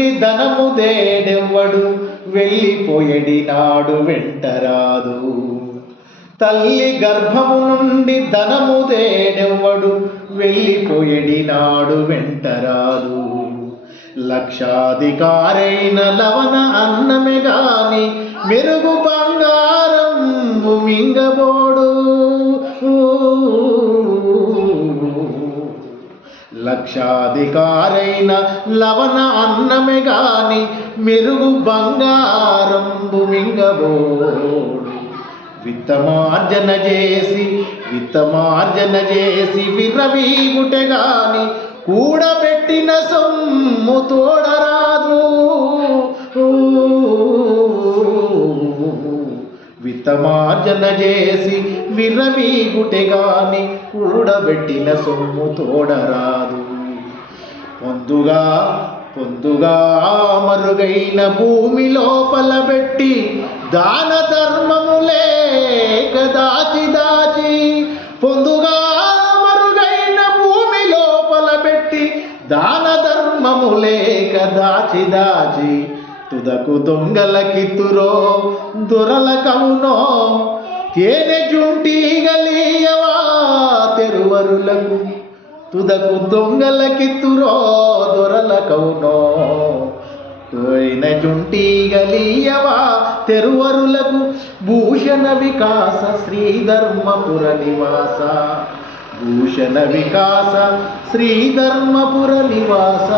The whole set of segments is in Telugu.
నుండి ధనము దేడెవ్వడు వెళ్ళిపోయడి నాడు వెంటరాదు. తల్లి గర్భము నుండి ధనము దేడెవ్వడు వెళ్ళిపోయడి నాడు వెంటరాదు. లక్షాధికారైన లవణ అన్నమే గాని మెరుగు బంగారం మింగబోడు. లక్షాధికారైన లవణ అన్నమే గాని మెరుగు బంగారం మింగబోడు. విత్తమార్జన చేసి విర్రవీగుటె గాని కూడబెట్టిన సొమ్ము తోడరాదు. విత్తమార్జన చేసి విర్రవీగుటె గాని కూడబెట్టిన సొమ్ము తోడరాదు. పొందుగా మరుగైన భూమి లోపల పెట్టి దాన ధర్మము లేక దాచి పొందుగా మరుగైన భూమి లోపల పెట్టి దాన ధర్మము లేక దాచి తుదకు దొంగలకిత్తురో దొరలకవునో తేనె జుంటీగలీయవా తెరువరులకు. తుదకు దొంగలకిత్తురో దొరలకవునో తేనె జుంటీగలీయవా తెరువరులకు. భూషణ వికాస శ్రీధర్మపుర నివాస, భూషణ వికాస శ్రీధర్మపుర నివాస.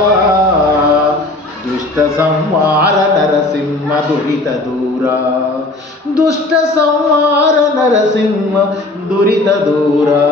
దుష్ట సంహార నరసింహ దురిత దూరా, దుష్ట సంహార నరసింహ దురిత దూరా.